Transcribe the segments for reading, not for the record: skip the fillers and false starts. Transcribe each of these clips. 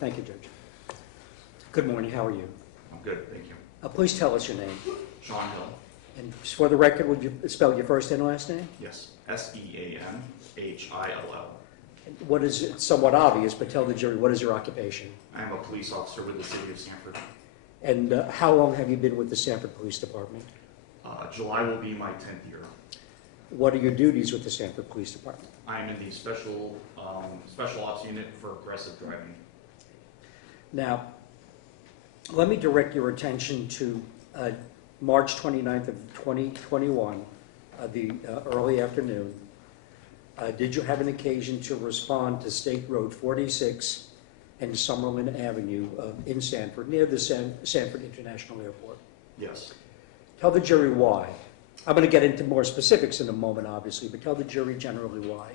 Thank you, Judge. Good morning. How are you? I'm good, thank you. Please tell us your name. Sean Hill. And for the record, would you spell your first and last name? Yes, Seanhill. What is, it's somewhat obvious, but tell the jury, what is your occupation? I am a police officer with the city of Sanford. And how long have you been with the Sanford Police Department? July will be my 10th year. What are your duties with the Sanford Police Department? I am in the special ops unit for aggressive driving. Now, let me direct your attention to March 29th of 2021, the early afternoon. Did you have an occasion to respond to State Road 46 and Summerlin Avenue in Sanford, near the Sanford International Airport? Yes. Tell the jury why. I'm going to get into more specifics in a moment, obviously, but tell the jury generally why.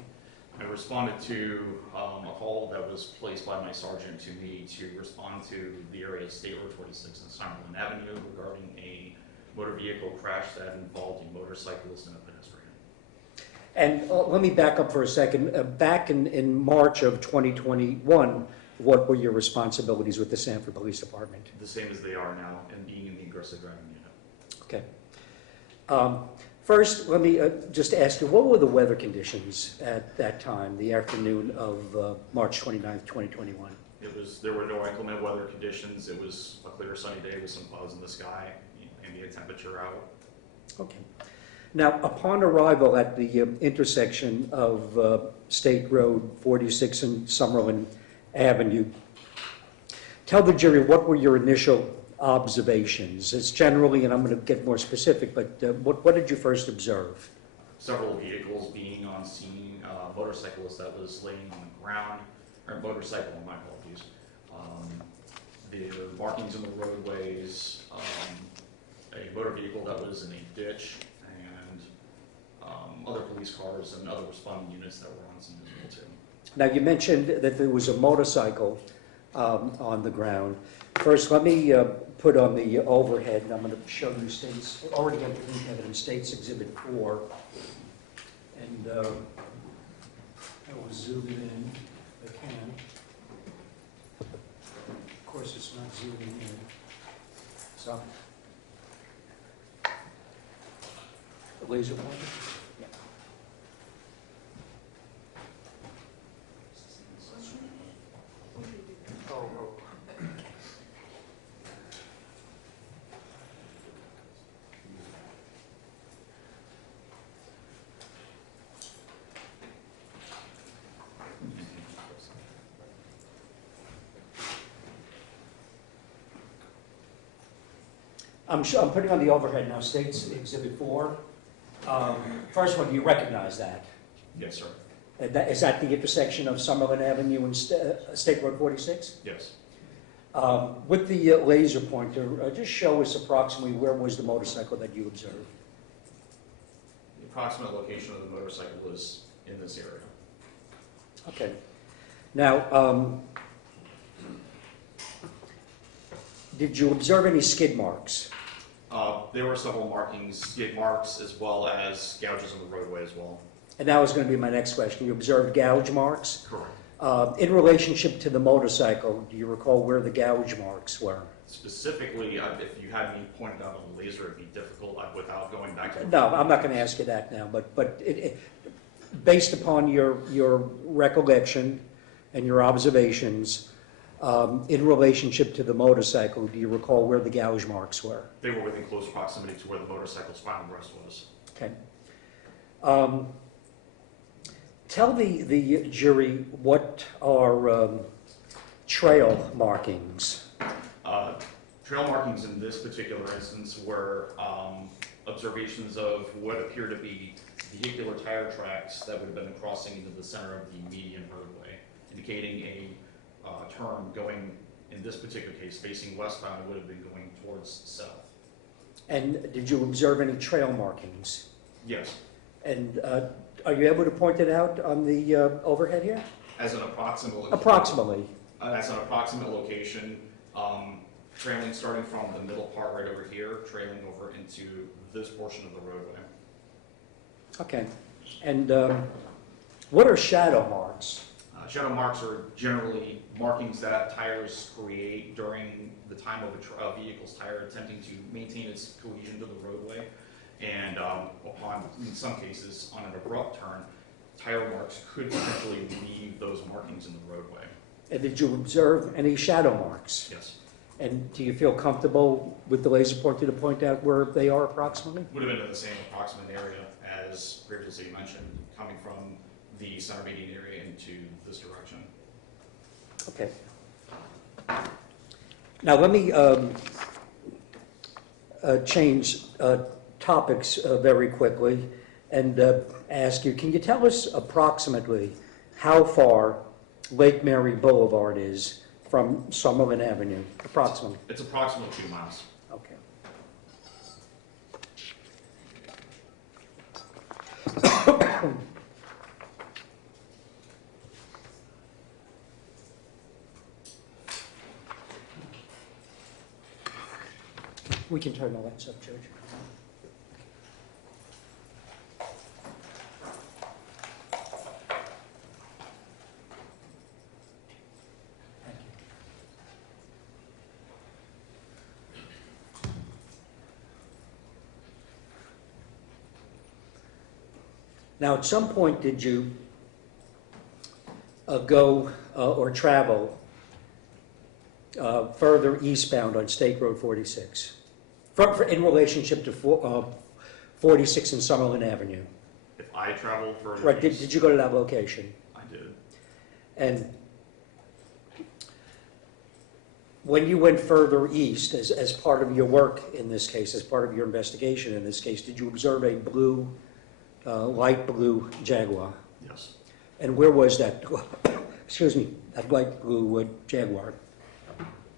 I responded to a call that was placed by my sergeant to me to respond to the area of State Road 46 and Summerlin Avenue regarding a motor vehicle crash that involved a motorcyclist and a pedestrian. And let me back up for a second. Back in March of 2021, what were your responsibilities with the Sanford Police Department? The same as they are now, and being in the aggressive driving unit. Okay. First, let me just ask you, what were the weather conditions at that time, the afternoon of March 29th, 2021? There were no inclement weather conditions. It was a clear sunny day with some clouds in the sky, ambient temperature out. Okay. Now, upon arrival at the intersection of State Road 46 and Summerlin Avenue, tell the jury what were your initial observations. It's generally, and I'm going to get more specific, but what did you first observe? Several vehicles being on scene, a motorcyclist that was laying on the ground, or motorcycle, my apologies. The markings in the roadways, a motor vehicle that was in a ditch, and other police cars and other responding units that were on scene as well too. Now, you mentioned that there was a motorcycle on the ground. First, let me put on the overhead, and I'm going to show you states, already have the evidence, States Exhibit 4. And I will zoom it in if I can. Of course, it's not zooming in. So, the laser pointer? Yeah. Oh. I'm putting on the overhead now, States Exhibit 4. First one, do you recognize that? Yes, sir. Is that the intersection of Summerlin Avenue and State Road 46? Yes. With the laser pointer, just show us approximately where was the motorcycle that you observed. The approximate location of the motorcycle was in this area. Okay. Now, did you observe any skid marks? There were several markings, skid marks, as well as gouges on the roadway as well. And that was going to be my next question. You observed gouge marks? Correct. In relationship to the motorcycle, do you recall where the gouge marks were? Specifically, if you had me pointed out on the laser, it'd be difficult without going back to the... No, I'm not going to ask you that now, but based upon your recollection and your observations, in relationship to the motorcycle, do you recall where the gouge marks were? They were within close proximity to where the motorcycle's final rest was. Okay. Tell the jury what are trail markings. Trail markings in this particular instance were observations of what appear to be vehicular tire tracks that would have been crossing into the center of the median roadway, indicating a turn going, in this particular case, facing westbound. It would have been going towards south. And did you observe any trail markings? Yes. And are you able to point it out on the overhead here? As an approximate... Approximately. As an approximate location, trailing starting from the middle part right over here, trailing over into this portion of the roadway. Okay. And what are shadow marks? Shadow marks are generally markings that tires create during the time of a vehicle's tire attempting to maintain its cohesion to the roadway. And in some cases, on an abrupt turn, tire marks could potentially leave those markings in the roadway. And did you observe any shadow marks? Yes. And do you feel comfortable with the laser pointer to point out where they are approximately? Would have been in the same approximate area as previously mentioned, coming from the center median area into this direction. Okay. Now let me change topics very quickly and ask you, can you tell us approximately how far Lake Mary Boulevard is from Summerlin Avenue, approximately? It's approximately 2 miles. Okay. We can turn the lights up, Judge. Now, at some point, did you go or travel further eastbound on State Road 46 in relationship to 46 and Summerlin Avenue? If I traveled further Right, east, did you go to that location? I did. And when you went further east, as part of your work in this case, as part of your investigation in this case, did you observe a blue, light blue Jaguar? Yes. And where was that, excuse me, that light blue Jaguar?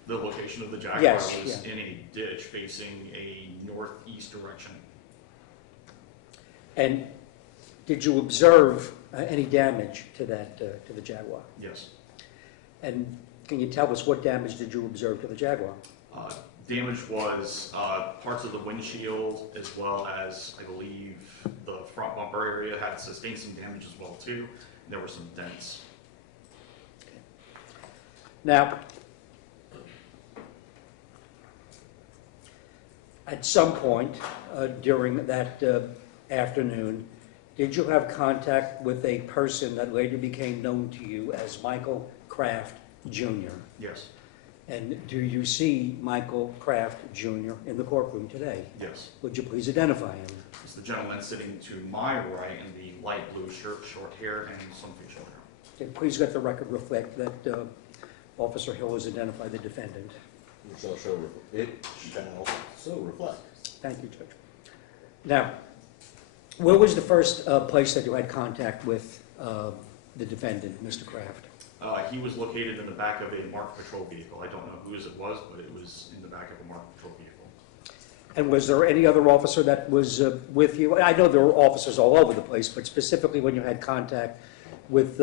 The location of the Jaguar Yes, was yeah. in a ditch facing a northeast direction. And did you observe any damage to that, to the Jaguar? Yes. And can you tell us what damage did you observe to the Jaguar? Damage was parts of the windshield, as well as, I believe, the front bumper area had sustained some damage as well too. There were some dents. Now, at some point during that afternoon, did you have contact with a person that later became known to you as Michael Kraft Jr.? Yes. And do you see Michael Kraft Jr. in the courtroom today? Yes. Would you please identify him? It's the gentleman sitting to my right in the light blue shirt, short hair, and some facial hair. Okay, please let the record reflect that Officer Hill has identified the defendant. It shall so reflect. Thank you, Judge. Now, where was the first place that you had contact with the defendant, Mr. Kraft? He was located in the back of a marked patrol vehicle. I don't know whose it was, but it was in the back of a marked patrol vehicle. And was there any other officer that was with you? I know there were officers all over the place, but specifically when you had contact with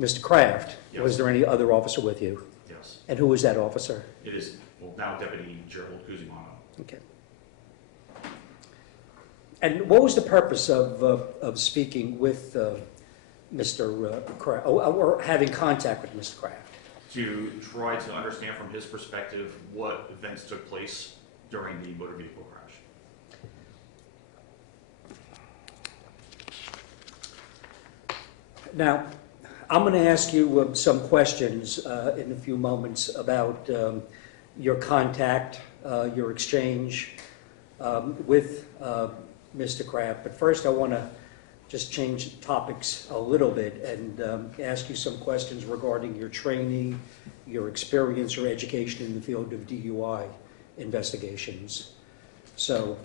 Mr. Kraft, Yes. was there any other officer with you? Yes. And who was that officer? It is, well, now Deputy Gerald Cusimano. Okay. And what was the purpose of speaking with Mr. Kraft, or having contact with Mr. Kraft? To try to understand from his perspective what events took place during the motor vehicle crash. Now, I'm going to ask you some questions in a few moments about your contact, your exchange with Mr. Kraft. But first, I want to just change topics a little bit and ask you some questions regarding your training, your experience, or education in the field of DUI investigations. So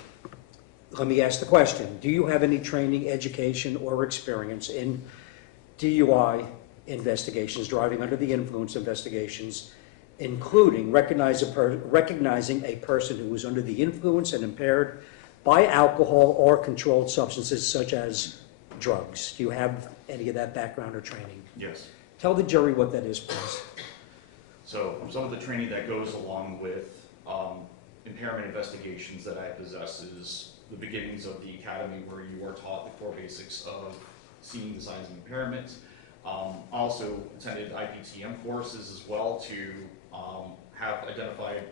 let me ask the question. Do you have any training, education, or experience in DUI investigations, driving under the influence investigations, including recognizing a person who was under the influence and impaired by alcohol or controlled substances such as drugs? Do you have any of that background or training? Yes. Tell the jury what that is, please. So some of the training that goes along with impairment investigations that I possess is the beginnings of the academy, where you are taught the core basics of seeing the signs of impairment, Also attended IPTM courses as well to have identified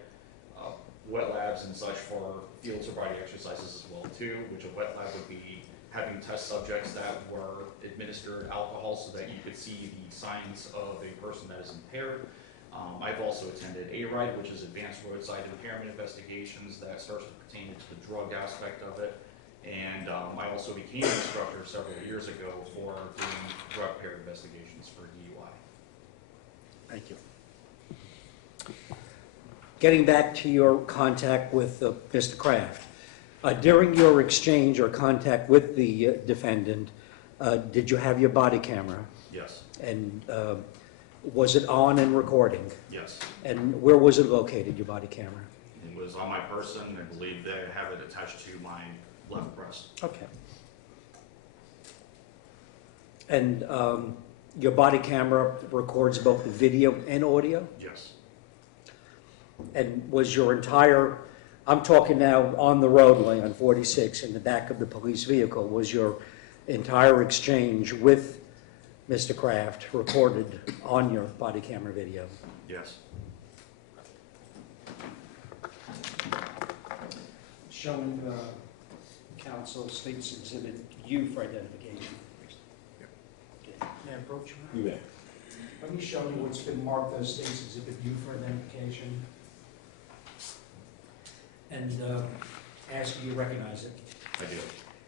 wet labs and such for field sobriety exercises as well too, which a wet lab would be having test subjects that were administered alcohol so that you could see the signs of a person that is impaired. I've also attended A-RIDE, which is Advanced Roadside Impairment Investigations, that starts to pertain to the drug aspect of it. And I also became an instructor several years ago for doing drug pair investigations for DUI. Thank you. Getting back to your contact with Mr. Kraft, during your exchange or contact with the defendant, did you have your body camera? Yes. And was it on and recording? Yes. And where was it located, your body camera? It was on my person. I believe they have it attached to my left breast. Okay. And your body camera records both the video and audio? Yes. And was your entire, I'm talking now on the roadway on 46 in the back of the police vehicle, was your entire exchange with Mr. Kraft recorded on your body camera video? Yes. Showing council states exhibit U for identification. Okay. May I approach you? You may. Let me show you what's been marked as states exhibit U for identification. And ask if you recognize it. I do.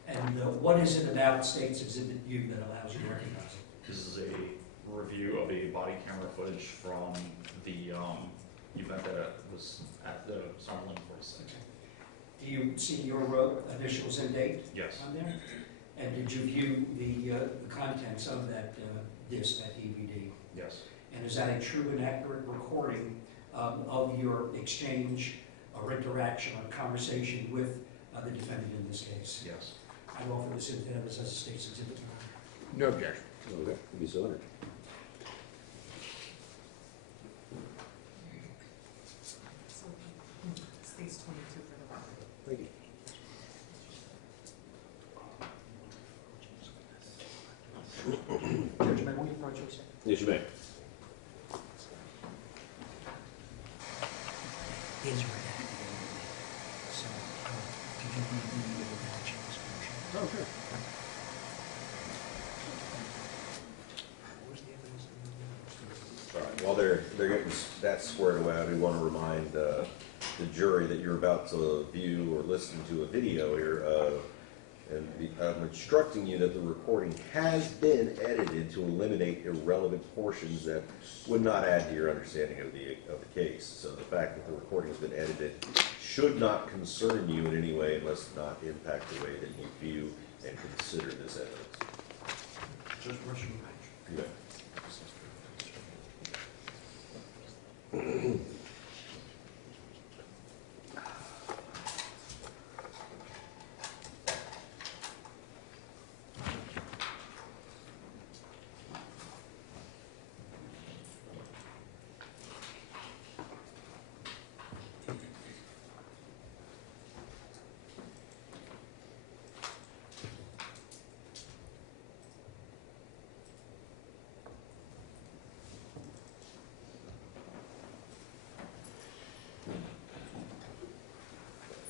And what is it about states exhibit U that allows you to recognize it? This is a review of a body camera footage from the event that was at the Summerlin 46. Do you see your initials and date Yes. on there? And did you view the contents of that disc, that DVD? Yes. And is that a true and accurate recording of your exchange or interaction or conversation with the defendant in this case? Yes. I offer this in evidence as a state's exhibit. No objection. Okay, be so honored. States 22 for the record. Thank you. Judge, may we approach you? Yes, you may. Is redacted. So, could you read the redaction description? Oh, sure. Where's the evidence? All right, while they're getting that squared away, I do want to remind the jury that you're about to view or listen to a video here, I'm instructing you that the recording has been edited to eliminate irrelevant portions that would not add to your understanding of the case. So the fact that the recording has been edited should not concern you in any way and must not impact the way that you view and consider this evidence. Judge Rushing. You may.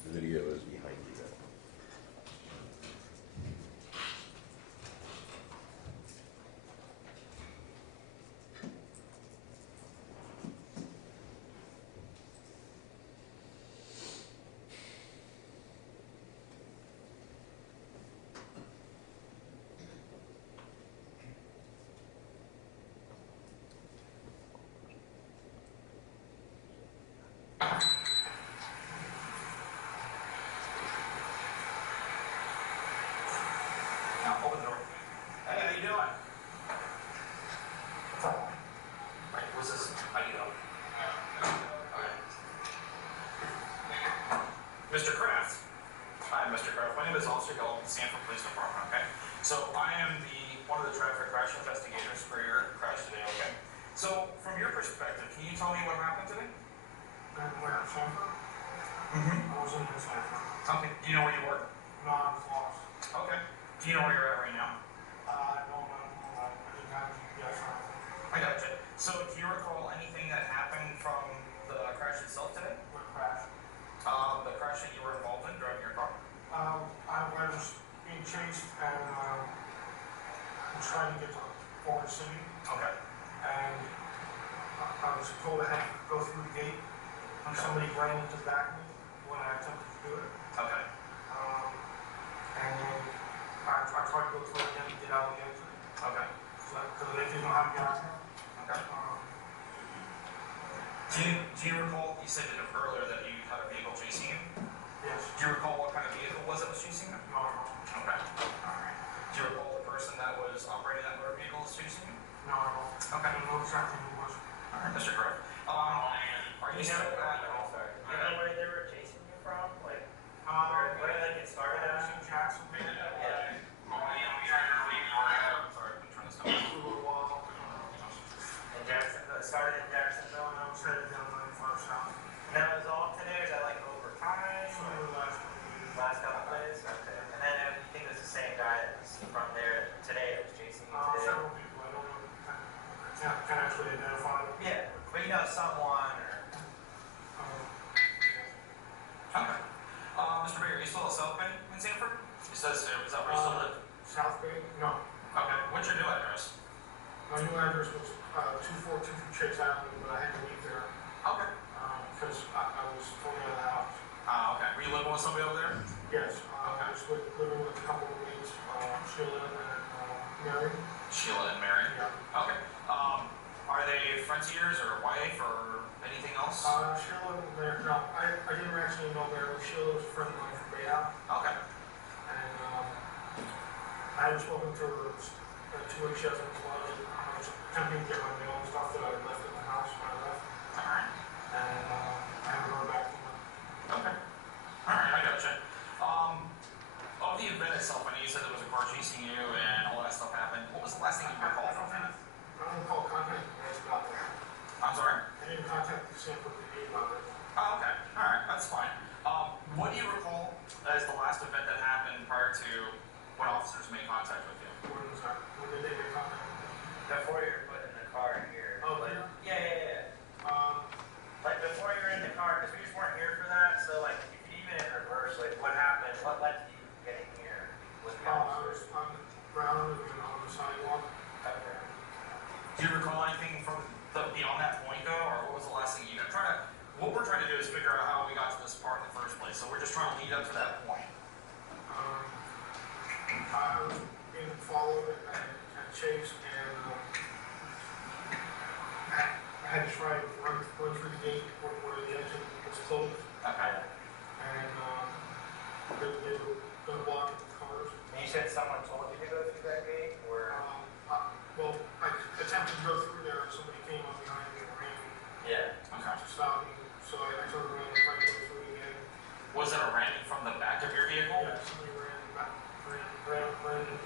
The video is behind you then. Now, open the door. Hey, how you doing? Right, what's this? How you doing? Okay. Mr. Kraft. Hi, Mr. Kraft. My name is Officer Hill with the Sanford Police Department, okay? So I am one of the traffic crash investigators for your crash today, okay? So from your perspective, can you tell me what happened today? Where, Sanford? Mm-hmm. I was in Sanford. Okay. Do you know where you were? No, I was lost. Okay. Do you know where you're at right now? I don't know. I didn't have GPS. Yes, I gotcha. So do you recall anything that happened from the crash itself today? what crash? The crash that you were involved in driving your car? I was being chased and I'm trying to get to Orange City, Okay. and I was told I had to go through the gate. And somebody ran into the back of me when I attempted to do it. Okay. And then I tried to go through it and then get out of the exit. Okay. Because they didn't know how to get out there. Okay. Do you recall, you said it earlier that you had a vehicle chasing you? Yes. Do you recall what kind of vehicle was that was chasing you? No. Okay. Alright. Do you recall the person that was operating that motor vehicle was chasing you? No. Okay. I don't know exactly who it was. Alright, Mr. Crowe. Are you still Do you know where they were chasing you from? Like, where did they get started I was at? in Jackson. Sorry, I'm trying to stop. For a little while. In Jacksonville? It started in Jacksonville, and I was headed down 95 South. that was all today, or is that like over time? Some of the last one. Last couple of days? Okay. And then you think it was the same guy that was from there today that was chasing you today? Several people, I don't know. I can't actually identify them. Yeah, but you know someone or. Okay. Mr. Baker, are you still at South Bay in Sanford? It says, is that where you still live? South Bay? No. Okay. What's your new address? My new address was 2422 Chase Avenue, but I had to leave there Okay. because I was thrown out of the house. Okay. Were you living with somebody over there? Yes, I was living with a couple of mates, Sheila and Mary. Sheila and Mary? Yeah. Okay. Are they friends of yours or wife or anything else? Sheila and Mary, no, I didn't actually know Mary. Sheila was a friend of mine from Baytown. Okay. And I haven't spoken to her in 2 weeks yet. I was attempting to get my mail and stuff that I left in the house when I left. Alright. And I haven't heard back from her. Okay. Alright, I gotcha. Of the event itself, I know you said there was a car chasing you and all that stuff happened. What was the last thing you recall from that? I don't recall contacting the police about that. I'm sorry? I didn't contact the Sanford PD about it. Oh, okay. Alright, that's fine. What do you recall as the last event that happened prior to when officers made contact with you? When was that? When did they make contact with me? Before you were put in the car here. Oh, like, yeah? Yeah. Like before you were in the car, because we just weren't here for that. So like, even in reverse, like what happened? What led to you getting here with the I was officers? on the ground and on the sidewalk. Okay. Do you recall anything from beyond that point though, or what was the last thing you what we're trying to do is figure out how we got to this part in the first place. So we're just trying to lead up to that point. I was being followed and chased, and I had to try to run through the gate where the exit was closed, Okay. and they were going to block the cars. And you said someone told you to go through that gate, or? Well, I attempted to go through there, and somebody came up behind me and ran me Yeah. Okay. to stop me, so I turned around and tried to go through again. Was it a ramming from the back of your vehicle? Yeah, somebody ran into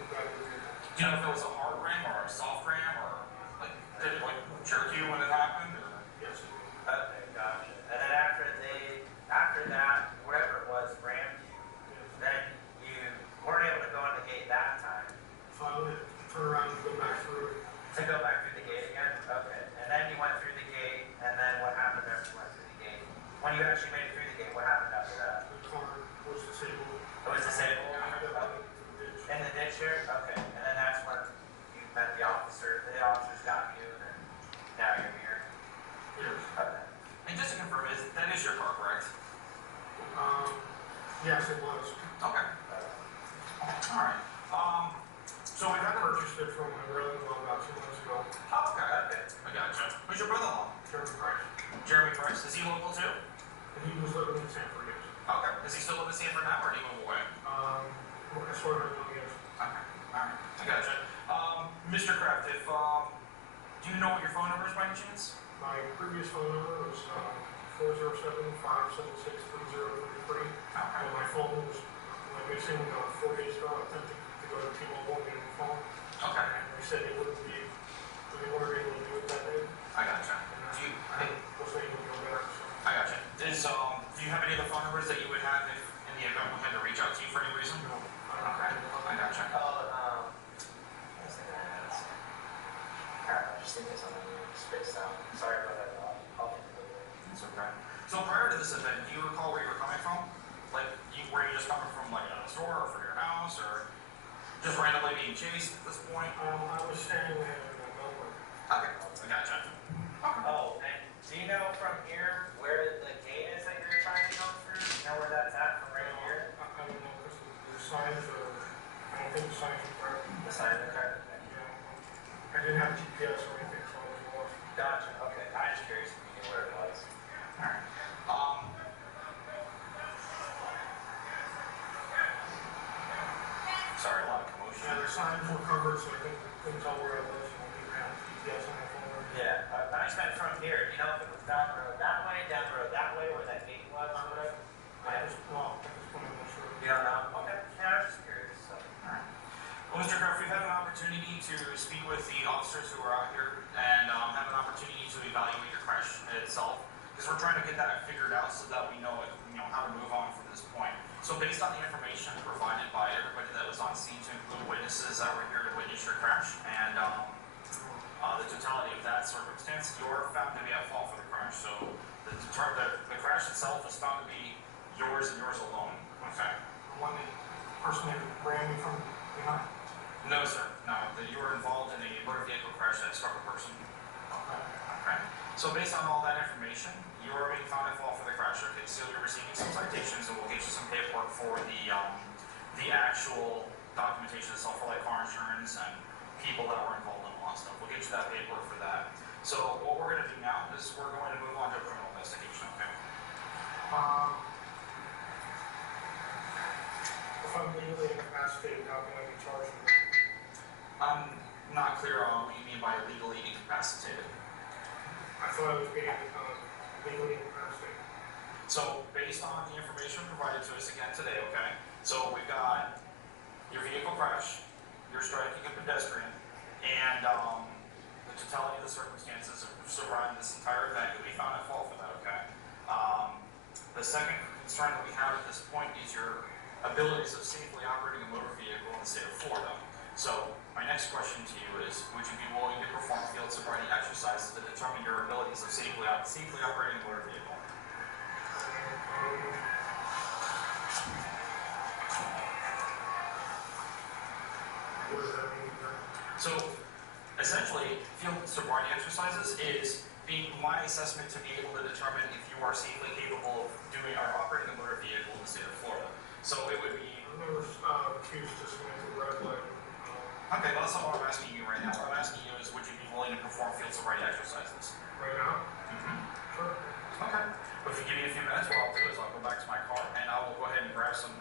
the back of the vehicle. Do you know if it was a hard ram or a soft ram, or like did it like jerk you when it happened? Or? Yes, Okay, gotcha. And then after that, whatever it was, rammed you, yes. then you weren't able to go in the gate that time. So I would turn around and go back through. To go back through the gate again? Okay. And then you went through the gate, and then what happened after you went through the gate? When you actually made it through the gate, what happened after that? The car was disabled. It was disabled? I got out into the ditch. In the ditch here? Okay. And then that's when you met the officer, the officers got you, and then now you're here? Yes. Okay. And just to confirm, that is your car, correct? Yes, it was. Okay. All right. So we I got purchased it from my brother-in-law about 2 months ago. Oh, okay. I gotcha. Who's your brother-in-law? Jeremy Price. Jeremy Price. Is he local too? And he was living in Sanford, yes. Okay. Does he still live in Sanford now, or did he move away? As far as I know, yes. Okay. All right. I gotcha. Mr. Kraft, if do you know what your phone number is by any chance? My previous phone number was 407-576-3033. Okay. And my phone was, like I said, 4 days ago, I attempted to go to T-Mobile and get a phone. Okay. And they said they weren't able to do it that day. I gotcha. And Do you? I wasn't able to go back, so. I gotcha. Do you have any other phone numbers that you would have if in the event we had to reach out to you for any reason? No, Okay. I gotcha. Oh, what was I gonna ask? I coming from like a store or from your house, or just randomly being chased at this point? I was standing there in Melbourne. Okay, I gotcha. Oh, and do you know from here where the gate is that you're trying to go through? Do you know where that's at from right here? I don't know, because the signs are, I don't think the signs are correct. The side of the car? Yeah. I didn't have GPS or anything, so I was lost. Gotcha, okay. I'm just curious if you knew where it was. Alright. Sorry, a lot of commotion. Yeah, the signs were covered, so I couldn't tell where I was, and I didn't have GPS on my phone. Yeah, I just meant from here. Do you know if it was down the road that way, down the road that way, where that gate was, or whatever? At this point, I'm not sure. You don't know? Okay, yeah, I was just curious, so. Well, Mr. Groff, we've had an opportunity to speak with the officers who are out here and have an opportunity to evaluate your crash itself, because we're trying to get that figured out so that we know, how to move on from this point. So based on the information provided by everybody that was on scene, to include witnesses that were here to witness your crash, and the totality of that circumstance, you're found to be at fault for the crash. So the crash itself is found to be yours and yours alone. Okay. One person that ran me from behind. No, sir. No, that you were involved in a motor vehicle crash that struck a person. Okay. So based on all that information, you are being found at fault for the crash. Okay. So you're receiving some citations, and we'll get you some paperwork for the actual documentation itself, for like car insurance and people that were involved in all that stuff. We'll get you that paperwork for that. So what we're going to do now is we're going to move on to a criminal investigation. Okay. If I'm legally incapacitated, how can I be charged? I'm not clear on what you mean by legally incapacitated. I thought I was being legally incapacitated. So based on the information provided to us again today, okay? So we've got your vehicle crash, you're striking a pedestrian, and the totality of the circumstances surrounding this entire event, you'll be found at fault for that, okay? The second concern that we have at this point is your abilities of safely operating a motor vehicle in the state of Florida. So my next question to you is, would you be willing to perform field sobriety exercises to determine your abilities of safely operating a motor vehicle? What does that mean? So essentially, field sobriety exercises is my assessment to be able to determine if you are safely capable of doing or operating a motor vehicle in the state of Florida. So it would be. I've never refused to swing through red light. Okay, well that's not what I'm asking you right now. What I'm asking you is, would you be willing to perform field sobriety exercises? Right now? Sure. Okay. But if you give me a few minutes, what I'll do is I'll go back to my car and I will go ahead and grab some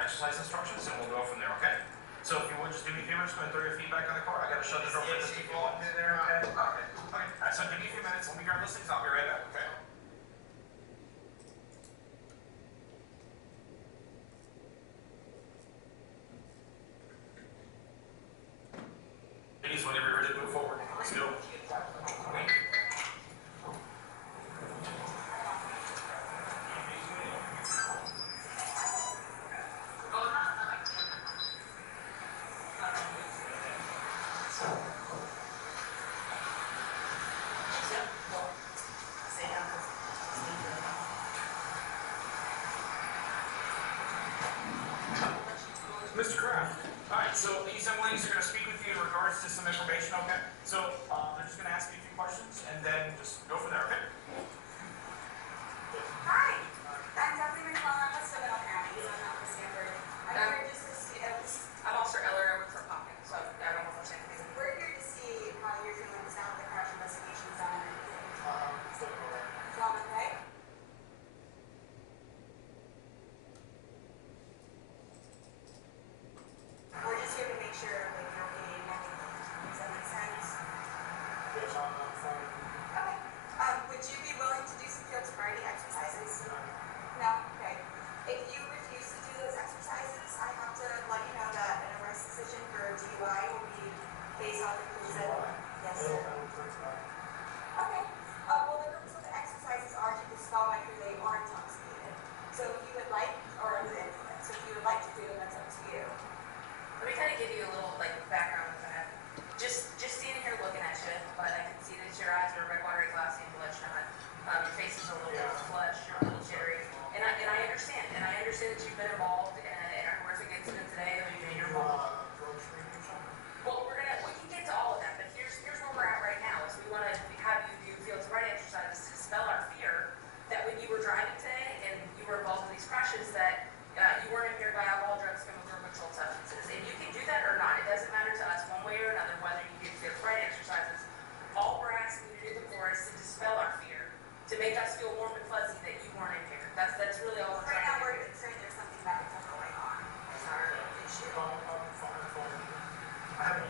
exercise instructions and we'll go from there, okay? So if you would just do me a favor, just go and throw your feet back on the car. I gotta shut the door for this people on through there, okay? Okay. Okay. So give me a few minutes, let me grab those things, I'll be right back, okay? Ladies, whenever you're ready to move forward, let's go. Mr. Kraft. All right, so these young ladies are going to speak with you in regards to some information, okay? So they're just going to ask you a few questions and then just go from there, okay? Hi, I'm Deputy McClellan. I'm still on Abby, so I'm not with Stanford. I'm here just to see, I'm Officer Eller, I work for Pocket, so I don't know if I'm saying anything. We're here to see how you're doing now with the crash investigations on and everything. It's all okay? We're just here to make sure like you're okay and everything. Does that make sense? Yes, I'm fine. Okay. Would you be willing to do some field sobriety exercises? No? Okay. If you refuse to do those exercises, I have to let you know that an arrest decision for DUI will be based on the conclusion. Yes, sir. Okay. Well, the purpose of the exercises are to dispel whether they are intoxicated. So if you would like, or under the influence, if you would like to do them, that's up to you. Let me kind of give you a little background of that. Just standing here looking at you, but I can see that your eyes are red, watery, glassy, and bloodshot. Your face is a little bit flushed. You're a little jittery, and I understand. And I understand that you've been involved in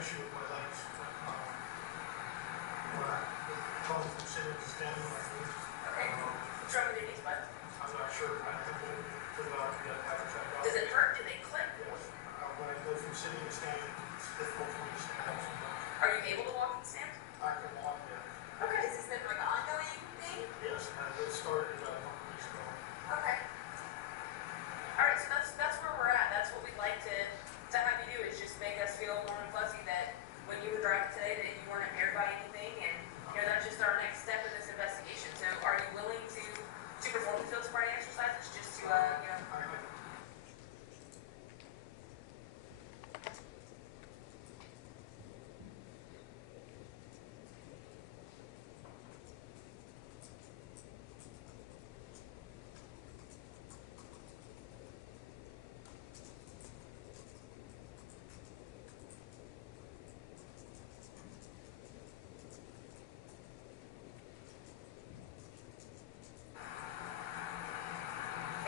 issue with my legs. When I come from sitting to standing like this. Okay. What's wrong with your knees, bud? I'm not sure. I think we'll put it out to get that checked out. Does it hurt? Do they click? Yes. When I go from sitting to standing, it's difficult for me to stand sometimes. Are you able to walk and stand? I can walk there. Okay. Has this been like an ongoing thing? Yes, and it started a couple weeks ago. Okay. All right, so that's where we're at. That's what we'd like to have you do, is just make us feel warm and fuzzy that when you were driving today that you weren't impaired by anything, and that's just our next step in this investigation. So are you willing to perform the field sobriety exercises just to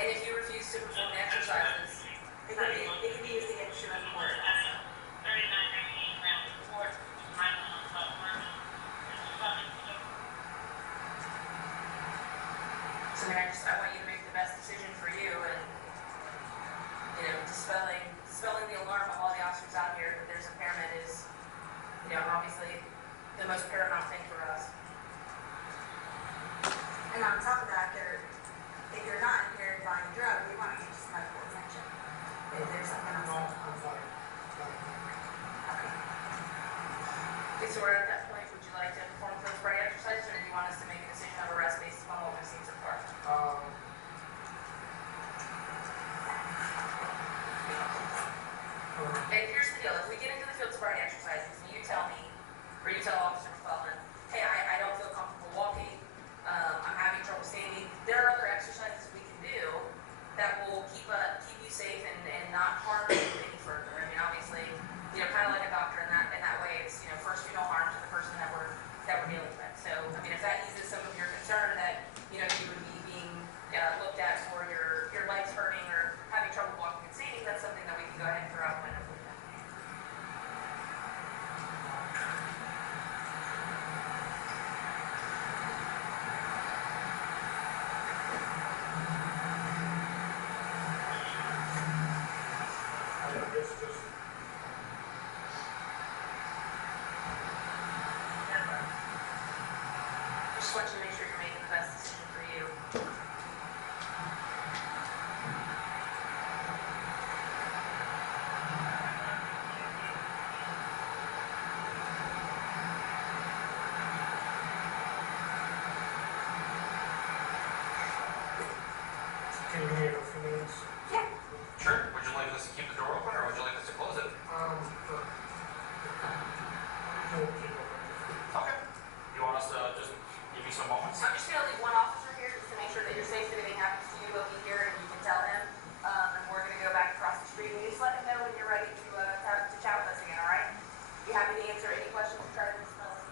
and if you refuse to perform the exercises, it can be used against you in court. So I want you to make the best decision for you, and dispelling the alarm of all the officers out here that there's impairment is, obviously the most paramount thing for us. And on top of that, if you're not impaired by a drug, we want to get just medical attention. If there's something No, else. I'm fine. Okay, so we're at that point. Would you like to perform those sobriety exercises, or do you want us to make a decision of arrest based upon what we've seen so far? And here's the deal. If we get into the field sobriety exercises and you tell me, or you tell Officer McClellan, hey, I don't feel comfortable walking, I'm having trouble standing, there are other exercises we can do that will keep you safe and not harm you any further. I mean, obviously, kind of like a doctor in that way, it's, first do no harm to the person that we're dealing with. So, I mean, if that eases some of your concern that, you would be being looked at for your legs hurting or having trouble walking and standing, that's something that we can go ahead and throw out the window for you. Just want you to make sure you're making the best decision for you. Can you give me a few minutes? Yeah. Sure. Would you like us to keep the door open, or would you like us to close it? Okay. You want us to just give you some moments? I'm just going to leave one officer here just to make sure that you're safe. If anything happens to you, he'll be here and you can tell him. And we're going to go back across the street. And you just let him know when you're ready to chat with us again, all right? You happy to answer any questions or try to dispel any?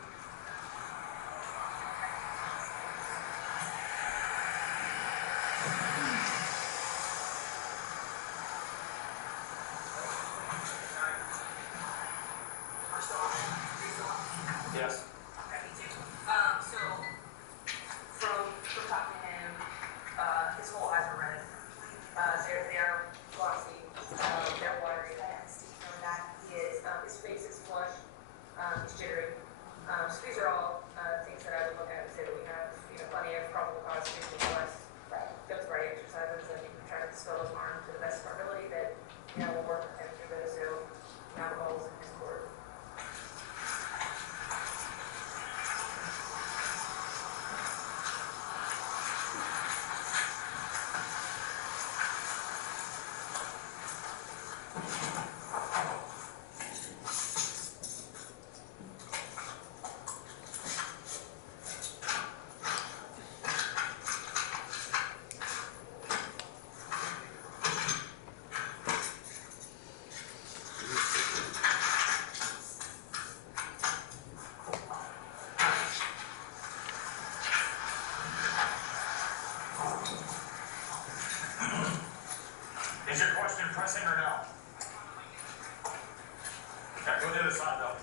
Yes. Okay, me too. So, from talking to him, his whole eyes are red. They are glossy. They're watery. He is. His face is flushed. He's jittery. So these are all things that I would look at and say that we have, plenty of probable cause to request field sobriety exercises, and try to dispel those harm to the best of our ability. That we'll work with him through this. So alcohol is in his court. Is your question pressing or no? Okay, go to the side though.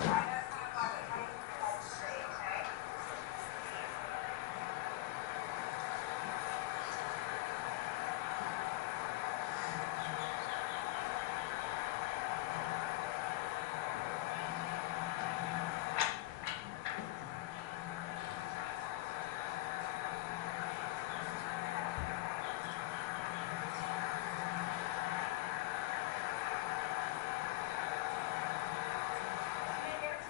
Try to kind of have it kind of head straight, okay? Can you give it to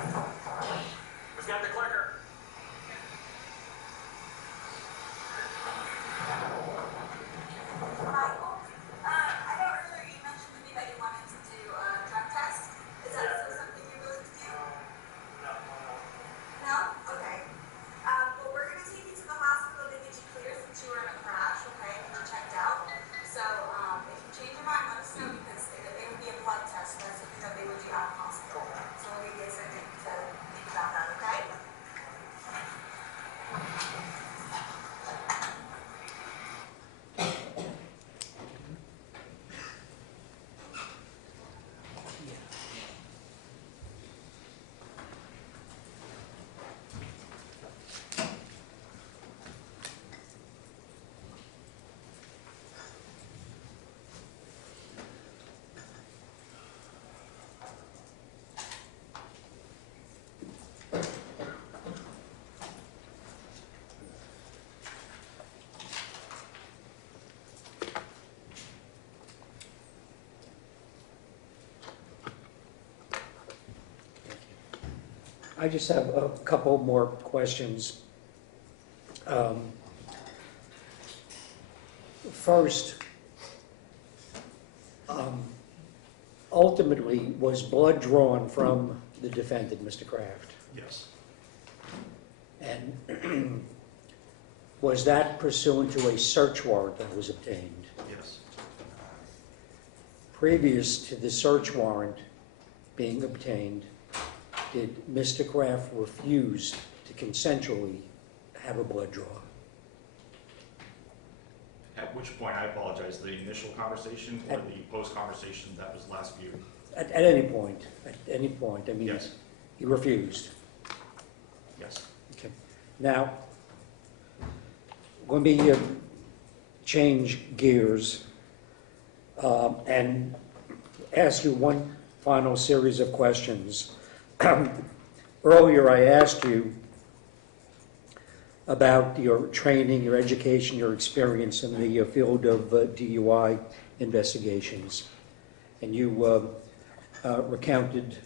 Who's got the clicker? Michael, I know earlier you mentioned to me that you wanted to do a drug test. Is that still something you're willing to do? No? Okay. Well, we're going to take you to the hospital to get you clear since you were in a crash, okay? And you checked out. So, if you change your mind, let us know because they would be a blood test. That's something that they would do out of hospital. So we'll give you a second to think about that, okay? I just have a couple more questions. First, ultimately, was blood drawn from the defendant, Mr. Kraft? Yes. And was that pursuant to a search warrant that was obtained? Yes. Previous to the search warrant being obtained, did Mr. Kraft refuse to consensually have a blood draw? At which point, I apologize, the initial conversation or the post-conversation that was last viewed? At any point, I mean, Yes. he refused. Yes. Okay. Now, let me change gears and ask you one final series of questions. Earlier, I asked you about your training, your education, your experience in the field of DUI investigations, and you recounted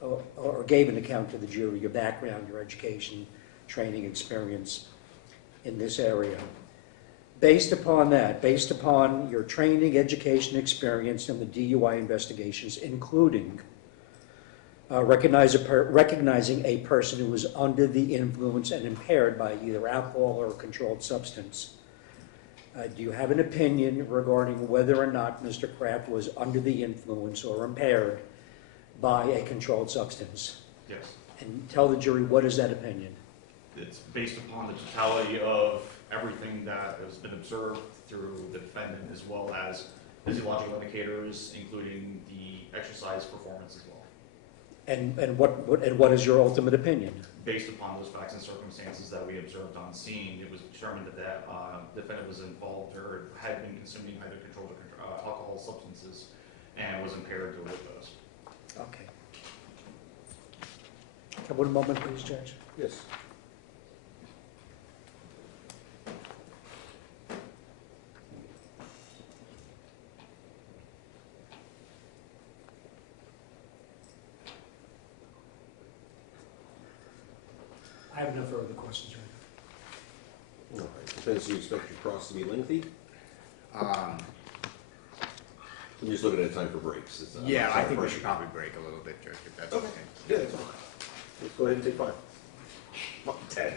or gave an account to the jury, your background, your education, training, experience in this area. Based upon that, based upon your training, education, experience in the DUI investigations, including recognizing a person who was under the influence and impaired by either alcohol or a controlled substance, do you have an opinion regarding whether or not Mr. Kraft was under the influence or impaired by a controlled substance? Yes. And tell the jury, what is that opinion? It's based upon the totality of everything that has been observed through the defendant, as well as physiological indicators, including the exercise performance as well. And what is your ultimate opinion? Based upon those facts and circumstances that we observed on scene, it was determined that the defendant was involved or had been consuming either controlled or alcohol substances and was impaired to with those. Okay. One moment, please, Judge. Yes. I have no further questions right All right. Depends, do you expect your cross to be lengthy? Um, I'm just looking at a time for breaks. It's, yeah, not I think we pressure. should probably break a little bit, Judge, if that's Okay. okay. Yeah, that's fine. Let's go ahead and take 5. 10.